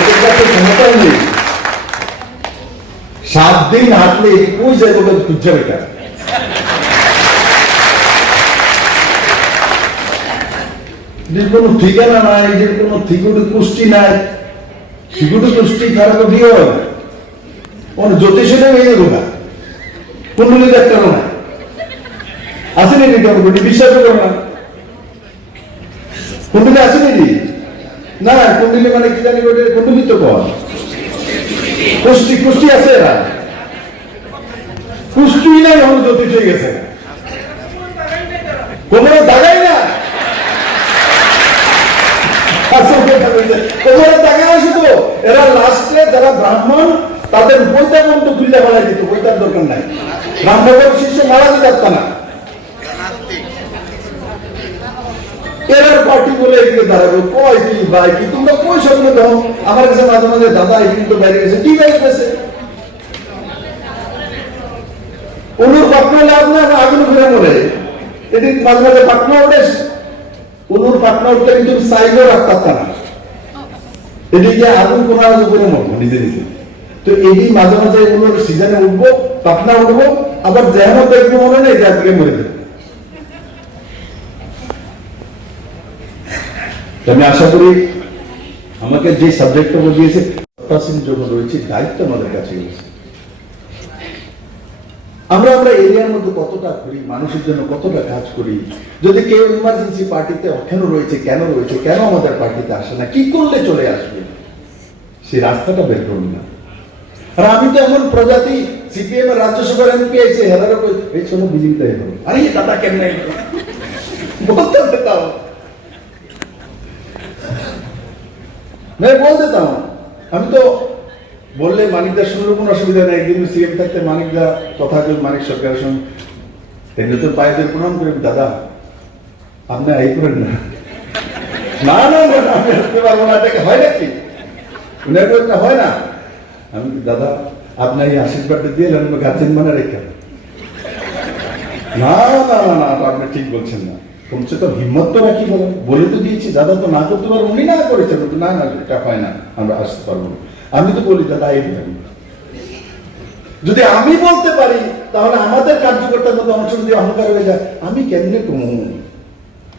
লোকের কাছে ক্ষমতাই নেই। 7 দিন হাঁটলে কই যায় বলে খুঁজছে এটা। এদের কোনো ঠিকানা নাই, এদের কোনো থিকুটি কুষ্টি নাই। থিকুটি কুষ্টি খারাপ দিয়ে জ্যোতিষের হয়ে যাবো না, কুণ্ডলী ডাক্তারও না, আসেনি বিশ্বাস করো না। কুণ্ডলী আসেনি না, কুণ্ডলী মানে কি জানি কুণ্ডলী তো কর কুষ্টি কুষ্টি আছে, এরা কুষ্টি নাই, এখন জ্যোতিষ হয়ে গেছে, কোমরে দাগাই না, কোমরে দাগা না শুধু, এরা লাস্টে যারা ব্রাহ্মণ তাদের বইটা বন্ধ খুললে মারা দিত, বইটার দরকার নাই, ব্রাহ্মণের শিষ্য মারা যেতে পারত না। এরা পার্টি বলে এদিকে দাঁড়াবো, কয় কি ভাই কি তোমরা কই সামনে দাও, আমার কাছে মাঝে মাঝে দাদা এদিকে তো বাইরে গেছে, কি বাইরে গেছে, অনুর পাটনা হলে আপনার আগুন ঘুরে মরে, এদিক মাঝে মাঝে পাটনা ওঠে, অনুর পাটনা উঠলে কিন্তু সাইডও রাখতে না, এদিকে আগুন কোনার উপরে মরবো নিজে নিজে। তো এদিক মাঝে মাঝে অনুর সিজনে উঠবো, পাটনা উঠবো, আবার যেন দেখবো মনে নেই যার দিকে মরে যাবে। আমি আশা করি আমাকে যে সাবজেক্টটা দিয়েছে যখন রয়েছে দায়িত্ব আমাদের কাছে রয়েছে, আমরা এরিয়ার মধ্যে কতটা করি, মানুষের জন্য কতটা কাজ করি। যদি কেউ ইমার্জেন্সি পার্টিতে কেন রয়েছে, কেন আমাদের পার্টিতে আসে না, কি করলে চলে আসবে, সেই রাস্তাটা বের করুন না। আর আমি তো এমন প্রজাতি, সিপিএম এর রাজ্যসভার এমপি আছে, হেরারও এই ছোট বিজেপিতে হলো, আরে দাদা কেন বলতে দিতাম, বলতে দিতাম। আমি তো বললে মানিকদার শুনলে কোনো অসুবিধা নেই, একদিন সিএম থাকতে মানিকদা কথা বল, মানিক সরকারের সঙ্গে এগুলো তো পায়ে ধরে প্রণাম করেন, দাদা আপনি এই করেন না, না না না আমি আসতে পারবো না, এটাকে হয় নাকি, উনার করতে হয় না। আমি দাদা আপনার এই আশীর্বাদটা দিয়ে গার্জেন মানে রেখে, না না না না আপনি ঠিক বলছেন না, কমসে কম হিম্মত তো রাখি, বলে তো দিয়েছি, দাদা তো না করতে পারবো, উনি না করেছেন, না না এটা হয় না, আমরা আসতে পারবো না। আমি তো বলি দাদা এই যদি আমি বলতে পারি তাহলে আমাদের কার্যকর্তার মধ্যে অংশ যদি অহংকার হয়ে যায়, আমি কেমনে কমু।